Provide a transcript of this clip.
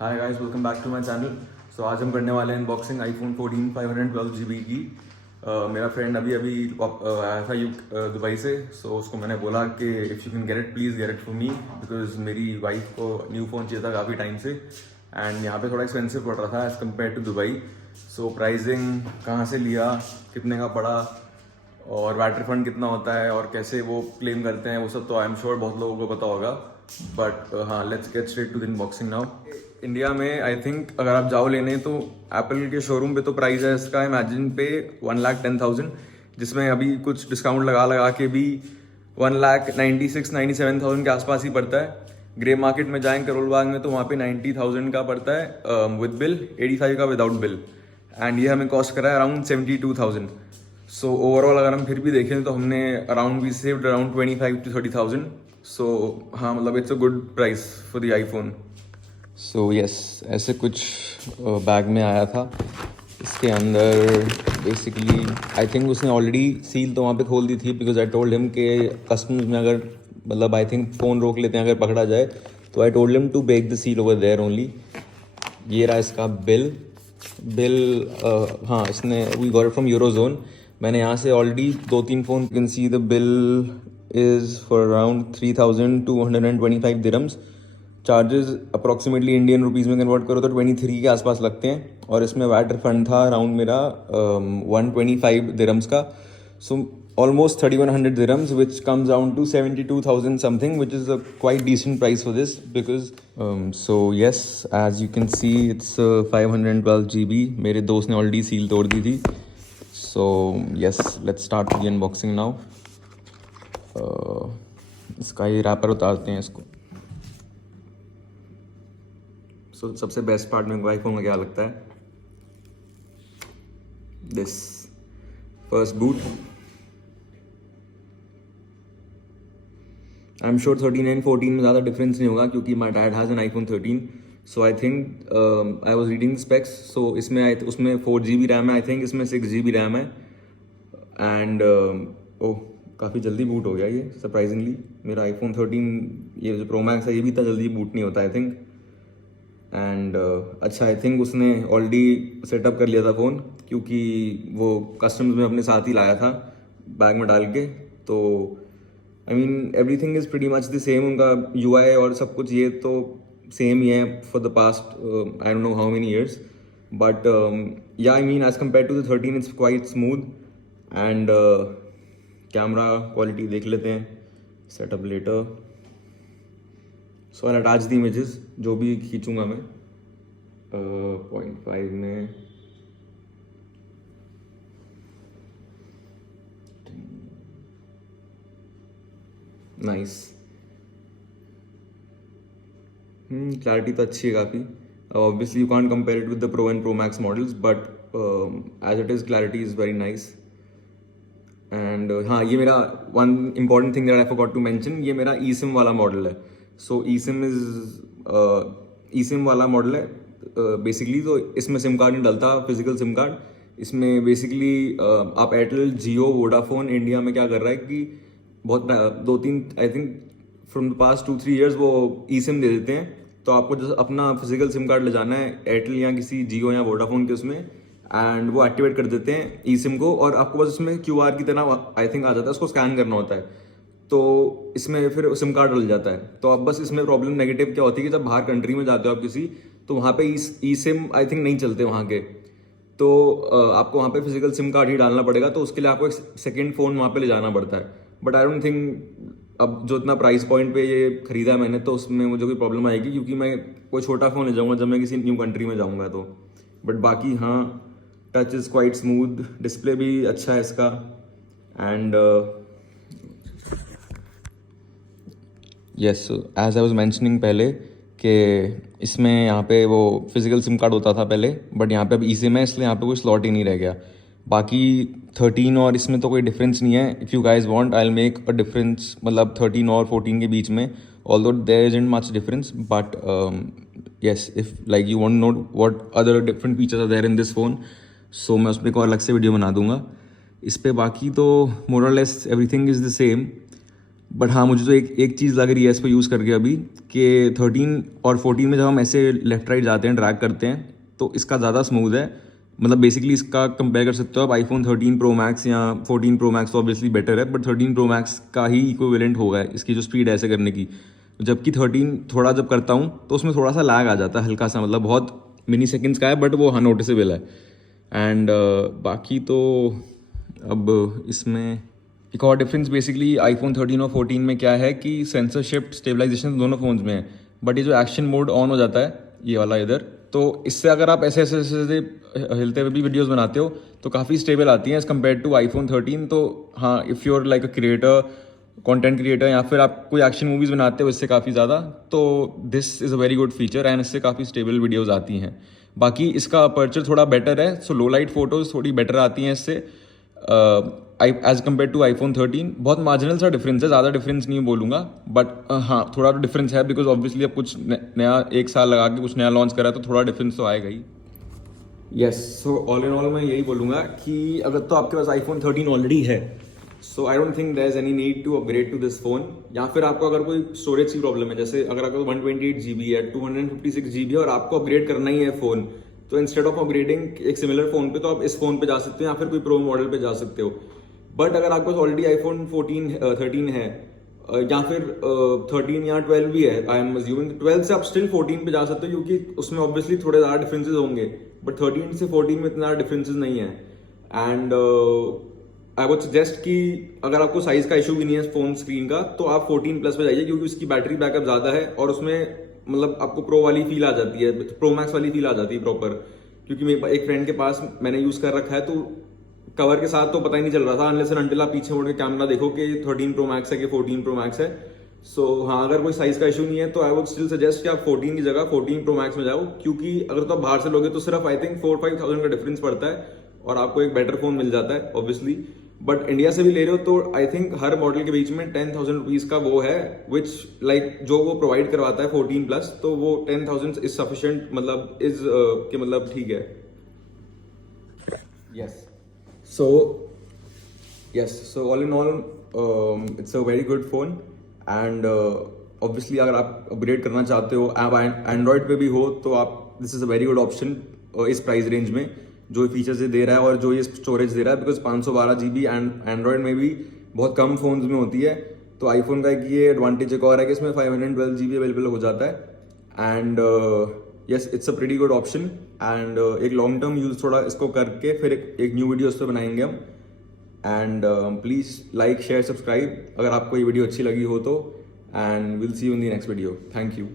Hi guys, welcome back to my channel. So आज हम करने वाले हैं अनबॉक्सिंग आईफोन 14 512 GB की। मेरा फ्रेंड अभी आया था दुबई से। सो उसको मैंने बोला कि if you can get it please get it for me, because मेरी वाइफ को न्यू फ़ोन चाहिए था काफ़ी टाइम से, एंड यहाँ पे थोड़ा एक्सपेंसिव पड़ रहा था as compare to Dubai. So pricing कहाँ से लिया, कितने का पड़ा, और बैटरी फंड कितना होता है और कैसे वो क्लेम करते हैं, वो सब तो आई एम श्योर बहुत लोगों को पता होगा। बट हाँ, let's get straight to the unboxing now. India में आई थिंक अगर आप जाओ लेने तो एप्पल के शोरूम पे तो प्राइस है इसका इमेजिन पे 1,10,000, जिसमें अभी कुछ डिस्काउंट लगा के भी 1,96,97,000 के आसपास ही पड़ता है। ग्रे मार्केट में जाएं करोल बाग में तो वहाँ पे 90,000 का पड़ता है विद बिल, 85 का विदाउट बिल, एंड ये हमें कॉस्ट करा है अराउंड 72,000। सो ओवरऑल अगर हम फिर भी देखें तो हमने around we saved around 25 to 30,000। So हाँ, मतलब it's a good price for the iPhone. So yes, ऐसे कुछ बैग में आया था। इसके अंदर बेसिकली आई थिंक उसने ऑलरेडी सील तो वहाँ पे खोल दी थी, बिकॉज आई टोल्ड हिम के कस्टम्स में अगर मतलब आई थिंक फ़ोन रोक लेते हैं अगर पकड़ा जाए, तो I told him to break the seal over there only. ये रहा इसका बिल। हाँ, इसने we got it from Eurozone. मैंने यहाँ से already 2-3 phone, you can see the bill is for around 3,225 dirhams. Charges approximately Indian rupees में convert करो तो 23 के आसपास लगते हैं, और इसमें वैट रिफंड था अराउंड मेरा 125 दिरम्स का। सो almost 3,100 dirhams, which comes down to 72,000 something, which is a quite decent price for this because so yes, as you can see it's 512 GB. मेरे दोस्त ने already seal तोड़ दी थी। So yes, let's start the unboxing now. इसका ये wrapper उतारते हैं इसको। So सबसे बेस्ट पार्ट मेरे को आईफोन में क्या लगता है, this first boot। I am sure 13 and 14 में ज़्यादा डिफरेंस नहीं होगा, क्योंकि my dad has an iPhone 13। So I think I was reading specs. सो इसमें उसमें 4 GB रैम है, आई थिंक इसमें 6 GB रैम है, एंड ओह काफ़ी जल्दी बूट हो गया ये सरप्राइजिंगली। मेरा आईफोन 13 ये जो प्रो मैक्स है ये भी इतना जल्दी बूट नहीं होता आई थिंक। एंड अच्छा, आई थिंक उसने ऑलरेडी सेटअप कर लिया था फ़ोन, क्योंकि वो कस्टम्स में अपने साथ ही लाया था बैग में डाल के। तो I mean everything is pretty much the same. उनका UI और सब कुछ ये तो सेम ही है for the past I don't know how many years, but yeah I mean as compare to the 13 it's quite smooth. And camera quality देख लेते हैं, setup later. So I attach the images जो भी खींचूंगा मैं 0.5 में। Nice, clarity तो अच्छी है काफ़ी। Obviously you can't compare it with the pro and pro max models, but as it is clarity is very nice. And हाँ, ये मेरा one important thing that I forgot to mention, ये मेरा e SIM वाला model है। So e SIM वाला model है basically. तो इसमें सिम कार्ड नहीं डलता, फिजिकल सिम कार्ड। इसमें बेसिकली आप एयरटेल, जियो, वोडाफोन इंडिया में क्या कर रहा है कि बहुत 2-3 I think from the past 2-3 years वो ई सिम दे देते हैं। तो आपको जैसे अपना फिजिकल सिम कार्ड ले जाना है एयरटेल या किसी जियो या वोडाफोन के उसमें, एंड वो एक्टिवेट कर देते हैं ई सिम को, और आपको बस उसमें QR की तरह आई थिंक आ जाता है, उसको स्कैन करना होता है। तो इसमें फिर सिम कार्ड डल जाता है। तो अब बस इसमें प्रॉब्लम नेगेटिव क्या होती है कि जब बाहर कंट्री में जाते हो आप किसी, तो वहाँ पे ई सिम आई थिंक नहीं चलते वहाँ के। तो आपको वहाँ पे फिजिकल सिम कार्ड ही डालना पड़ेगा, तो उसके लिए आपको एक सेकेंड फ़ोन वहाँ पे ले जाना पड़ता है। बट आई डोंट थिंक अब जो इतना प्राइस पॉइंट पे ये खरीदा है मैंने, तो उसमें मुझे कोई प्रॉब्लम आएगी, क्योंकि मैं कोई छोटा फ़ोन ले जाऊँगा जब मैं किसी न्यू कंट्री में जाऊँगा तो। बट बाकी हाँ, touch is quite smooth, display भी अच्छा है इसका। And yes, as I was mentioning पहले कि इसमें यहाँ पे वो फिजिकल सिम कार्ड होता था पहले, बट यहाँ पे अब ई सिम है, इसलिए यहाँ पे कोई स्लॉट ही नहीं रह गया। बाकी 13 और इसमें तो कोई डिफरेंस नहीं है। If you guys want I will make a difference, मतलब 13 और 14 के बीच में, although there isn't much difference, but yes, if like you want know what other different features are there in this phone, so मैं उस पर एक और अलग से वीडियो बना दूंगा इस पर। बाकी तो मोर और less everything is the same. But हाँ, मुझे तो एक चीज़ लग रही है इस पर यूज़ करके अभी, कि 13 और 14 में जब हम ऐसे लेफ्ट राइट जाते हैं, ड्रैग करते हैं, तो इसका ज़्यादा स्मूथ है। मतलब बेसिकली इसका कंपेयर कर सकते हो आप आईफोन 13 प्रो मैक्स या 14 प्रो मैक्स, तो ऑब्वियसली बेटर है, बट 13 प्रो मैक्स का ही इक्विवेलेंट होगा इसकी जो स्पीड है ऐसे करने की। जबकि 13 थोड़ा जब करता हूँ तो उसमें थोड़ा सा लैग आ जाता है, हल्का सा, मतलब बहुत मिनी सेकेंड्स का है, बट वो हाँ नोटिसेबल है। एंड बाकी तो अब इसमें एक और डिफरेंस बेसिकली आईफोन 13 और 14 में क्या है कि सेंसरशिप स्टेबलाइजेशन दोनों फ़ोन्स में है, बट ये जो एक्शन मोड ऑन हो जाता है ये वाला इधर, तो इससे अगर आप ऐसे ऐसे ऐसे ऐसे हिलते हुए भी वीडियोस बनाते हो तो काफ़ी स्टेबल आती हैं एज़ कम्पेयर टू आईफोन 13। तो हाँ, if you are like a creator, content creator, या फिर आप कोई एक्शन मूवीज़ बनाते हो इससे काफ़ी ज़्यादा, तो this is a very good feature and इससे काफ़ी स्टेबल वीडियोज़ आती हैं। बाकी इसका अपर्चर थोड़ा बेटर है, सो लो लाइट फोटोज़ थोड़ी बेटर आती हैं इससे एज कम्पेयर टू आईफोन 13। बहुत मार्जिनल सा डिफरेंस है, ज़्यादा डिफरेंस नहीं बोलूँगा, बट हाँ थोड़ा तो डिफरेंस है, बिकॉज ऑब्वियसली अब कुछ नया एक साल लगा के कुछ नया लॉन्च करा है तो थोड़ा डिफरेंस तो आएगा ही। Yes, so all in all मैं यही बोलूँगा कि अगर तो आपके पास आईफोन 13 ऑलरेडी है, so I don't think there is any need to upgrade to this phone. या फिर आपको अगर कोई स्टोरेज की प्रॉब्लम है, जैसे अगर आपको 128 GB है, 256 GB है और आपको अपग्रेड करना ही है फ़ोन, तो इंस्टेड ऑफ अपग्रेडिंग एक सिमिलर फ़ोन पे तो आप इस फ़ोन पे जा सकते हो या फिर कोई प्रो मॉडल पे जा सकते हो। बट अगर आपके पास ऑलरेडी आईफोन 13 है, या फिर 13 या 12 भी है, आई एम अज्यूमिंग 12 से आप स्टिल 14 पे जा सकते हो, क्योंकि उसमें ऑब्वियसली थोड़े ज़्यादा डिफरेंसेस होंगे, बट 13 से 14 में इतना ज़्यादा डिफरेंसेस नहीं है। एंड आई वुड सजेस्ट कि अगर आपको साइज का इशू भी नहीं है फोन स्क्रीन का, तो आप 14 प्लस पे जाइए, क्योंकि उसकी बैटरी बैकअप ज़्यादा है और उसमें मतलब आपको प्रो वाली फील आ जाती है, प्रो मैक्स वाली फील आ जाती है प्रॉपर। क्योंकि मेरे एक फ्रेंड के पास मैंने यूज़ कर रखा है, तो कवर के साथ तो पता ही नहीं चल रहा था अनलेस एंड अनटिल आप पीछे मुड़ के कैमरा देखो कि 13 प्रो मैक्स है कि 14 प्रो मैक्स है। सो हाँ, अगर कोई साइज का इशू नहीं है तो आई वुड स्टिल सजेस्ट कि आप 14 की जगह 14 प्रो मैक्स में जाओ, क्योंकि अगर तो आप बाहर से लोगे तो सिर्फ आई थिंक 4-5 thousand का डिफरेंस पड़ता है और आपको एक बेटर फोन मिल जाता है ऑब्वियसली। बट इंडिया से भी ले रहे हो तो आई थिंक हर मॉडल के बीच में 10,000 रुपीज का वो है, विच लाइक जो वो प्रोवाइड करवाता है 14 प्लस, तो वो 10,000 इज सफिशिएंट, मतलब इज के मतलब ठीक है। Yes, so yes, so all in all it's a very good phone and obviously अगर आप अपग्रेड करना चाहते हो, आप एंड्रॉयड पे भी हो, तो आप this is a very good option इस प्राइस रेंज में, जो फीचर्स ये दे रहा है और जो ये स्टोरेज दे रहा है, बिकॉज 512 GB एंड्रॉयड में भी बहुत कम फोन्स में होती है। तो आईफोन का एक ये एडवांटेज एक और है कि इसमें 512 GB अवेलेबल हो जाता है। And yes, it's a pretty good option and एक लॉन्ग टर्म यूज थोड़ा इसको करके फिर एक न्यू वीडियो उस पर बनाएंगे हम। And please like share subscribe अगर आपको ये वीडियो अच्छी लगी हो तो, and will see you in the next video. Thank you.